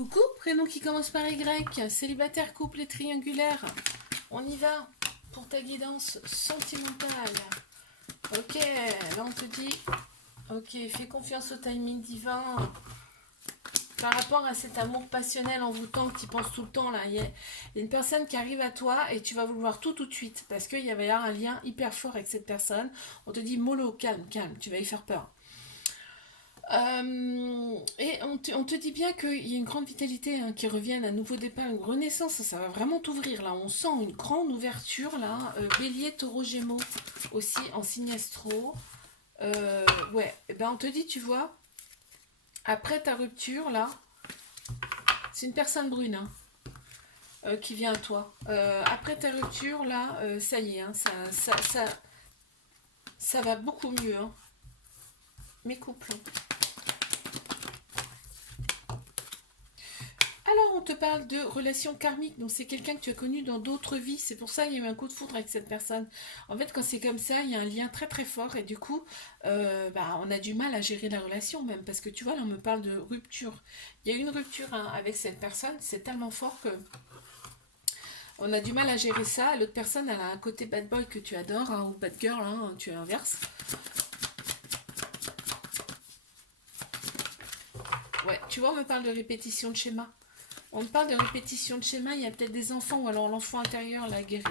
Coucou, prénom qui commence par Y, célibataire, couple et triangulaire. On y va pour ta guidance sentimentale. Ok, là on te dit, ok, fais confiance au timing divin. Par rapport à cet amour passionnel envoûtant que tu penses tout le temps, là, il y a une personne qui arrive à toi et tu vas vouloir tout de suite parce qu'il y avait là un lien hyper fort avec cette personne. On te dit mollo, calme, calme, tu vas y faire peur. Et on te dit bien qu'il y a une grande vitalité hein, qui revient, un nouveau départ, une renaissance, ça va vraiment t'ouvrir là. On sent une grande ouverture là. Bélier, taureau, gémeaux aussi en signe astro. Ouais, et ben on te dit, tu vois, après ta rupture là, c'est une personne brune hein, qui vient à toi. Après ta rupture là, ça y est, hein, ça va beaucoup mieux. Hein. Mes couples. Alors, on te parle de relations karmiques, donc c'est quelqu'un que tu as connu dans d'autres vies, c'est pour ça qu'il y a eu un coup de foudre avec cette personne. En fait, quand c'est comme ça, il y a un lien très très fort et du coup, on a du mal à gérer la relation même, parce que tu vois, là on me parle de rupture. Il y a eu une rupture hein, avec cette personne, c'est tellement fort que on a du mal à gérer ça. L'autre personne, elle a un côté bad boy que tu adores, hein, ou bad girl, hein, tu inverses. Ouais, tu vois, on me parle de répétition de schéma. On parle de répétition de schéma, il y a peut-être des enfants ou alors l'enfant intérieur l'a guéri.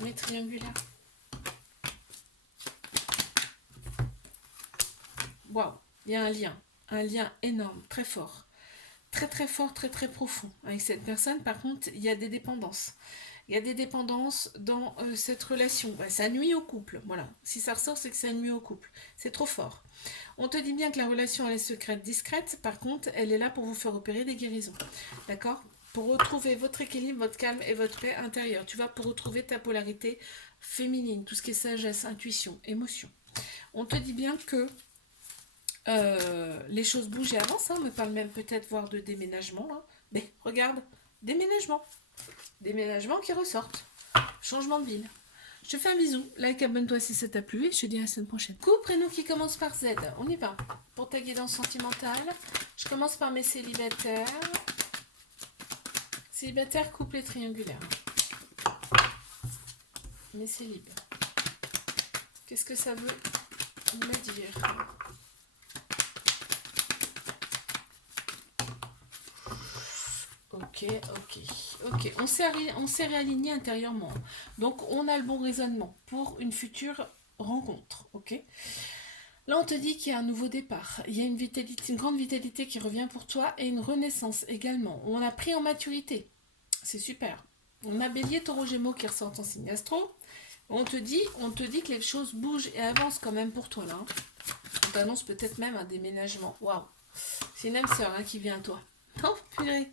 Mais triangulaire. Waouh, il y a un lien énorme, très fort. Très très fort, très très profond avec cette personne. Par contre, il y a des dépendances. Il y a des dépendances dans cette relation. Bah, ça nuit au couple. Voilà. Si ça ressort, c'est que ça nuit au couple. C'est trop fort. On te dit bien que la relation, elle est secrète, discrète. Par contre, elle est là pour vous faire opérer des guérisons. D'accord? Pour retrouver votre équilibre, votre calme et votre paix intérieure. Tu vas pour retrouver ta polarité féminine. Tout ce qui est sagesse, intuition, émotion. On te dit bien que les choses bougent et avancent. Hein. On me parle même peut-être voir de déménagement. Hein. Mais regarde, déménagement. Déménagement qui ressortent. Changement de ville. Je te fais un bisou. Like, abonne-toi si ça t'a plu et je te dis à la semaine prochaine. Couple, prénom qui commence par Z. On y va. Pour ta guidance sentimentale, je commence par mes célibataires. Célibataires, couple et triangulaire. Mes célibes. Qu'est-ce que ça veut me dire? Ok. On s'est réaligné intérieurement. Donc, on a le bon raisonnement pour une future rencontre. Ok. Là, on te dit qu'il y a un nouveau départ. Il y a une vitalité, une grande vitalité qui revient pour toi et une renaissance également. On a pris en maturité. C'est super. On a Bélier, Taureau, Gémeaux qui ressortent en signe astro. On te dit que les choses bougent et avancent quand même pour toi là. On t'annonce peut-être même un déménagement. Waouh. C'est une âme sœur hein, qui vient à toi. Oh purée.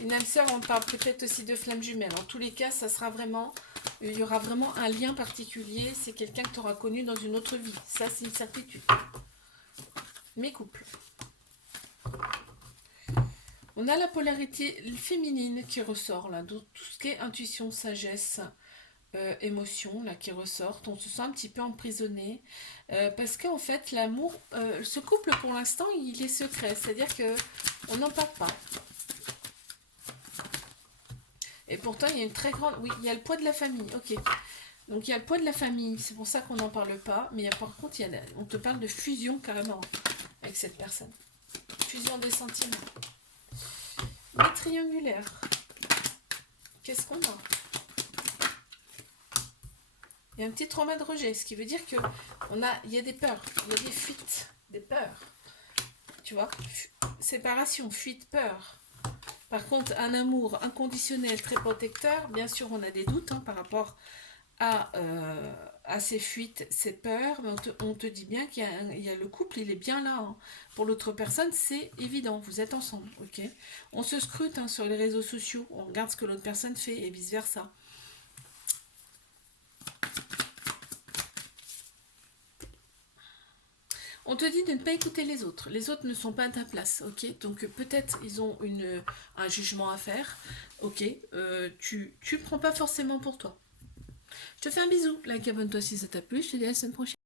Une âme sœur, on parle peut-être aussi de flammes jumelles. En tous les cas, ça sera vraiment, il y aura vraiment un lien particulier. C'est quelqu'un que tu auras connu dans une autre vie. Ça, c'est une certitude. Mes couples. On a la polarité féminine qui ressort là. Tout ce qui est intuition, sagesse, émotion là qui ressortent. On se sent un petit peu emprisonné. Parce qu'en fait, l'amour, ce couple pour l'instant, il est secret. C'est-à-dire que on n'en parle pas. Et pourtant, il y a une très grande... Oui, il y a le poids de la famille. Ok. Donc, il y a le poids de la famille. C'est pour ça qu'on n'en parle pas. Mais par contre, on te parle de fusion carrément avec cette personne. Fusion des sentiments. Mais triangulaire. Qu'est-ce qu'on a? Il y a un petit trauma de rejet. Ce qui veut dire il y a des peurs. Il y a des fuites. Des peurs. Tu vois? Séparation, fuite, peur. Par contre, un amour inconditionnel, très protecteur, bien sûr, on a des doutes hein, par rapport à ces fuites, ces peurs, mais on te dit bien qu'il y a le couple, il est bien là. Hein. Pour l'autre personne, c'est évident, vous êtes ensemble, ok? On se scrute hein, sur les réseaux sociaux, on regarde ce que l'autre personne fait et vice-versa. On te dit de ne pas écouter les autres. Les autres ne sont pas à ta place, ok? Donc peut-être ils ont un jugement à faire, ok? Tu ne prends pas forcément pour toi. Je te fais un bisou. Like, abonne-toi si ça t'a plu. Je te dis à la semaine prochaine.